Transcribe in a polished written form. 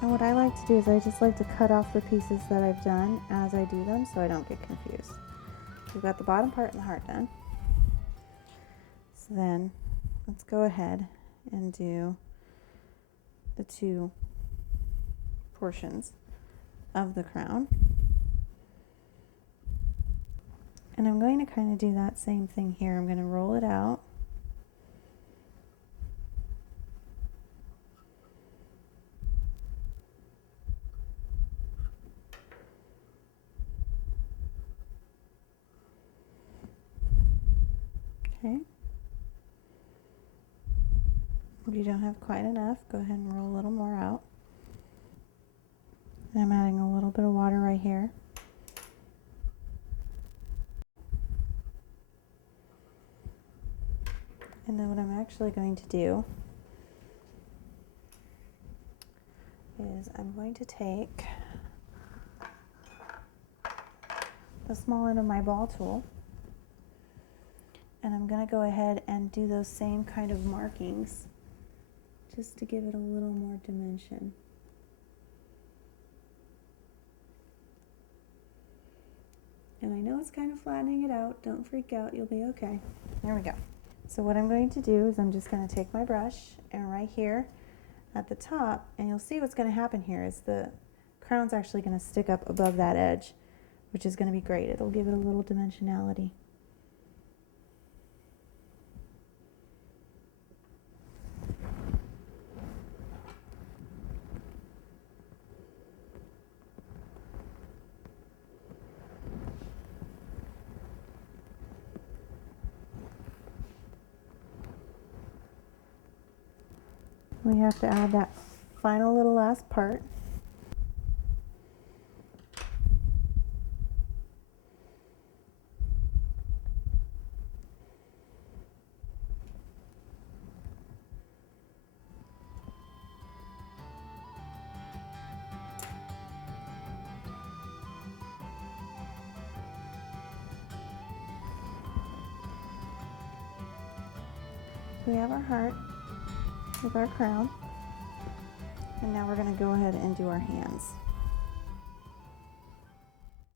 And what I like to do is I just like to cut off the pieces that I've done as I do them so I don't get confused. We've got the bottom part and the heart done. So then let's go ahead and do the two portions of the crown. And I'm going to kind of do that same thing here. I'm going to roll it out. Okay. If you don't have quite enough, go ahead and roll a little more out. And I'm adding a little bit of water right here. And then what I'm actually going to do is I'm going to take the small end of my ball tool and I'm going to go ahead and do those same kind of markings just to give it a little more dimension. And I know it's kind of flattening it out. Don't freak out, you'll be okay. There we go. So what I'm going to do is I'm just going to take my brush and right here at the top, and you'll see what's going to happen here is the crown's actually going to stick up above that edge, which is going to be great. It'll give it a little dimensionality. We have to add that final little last part. We have our heart with our crown, and now we're going to go ahead and do our hands.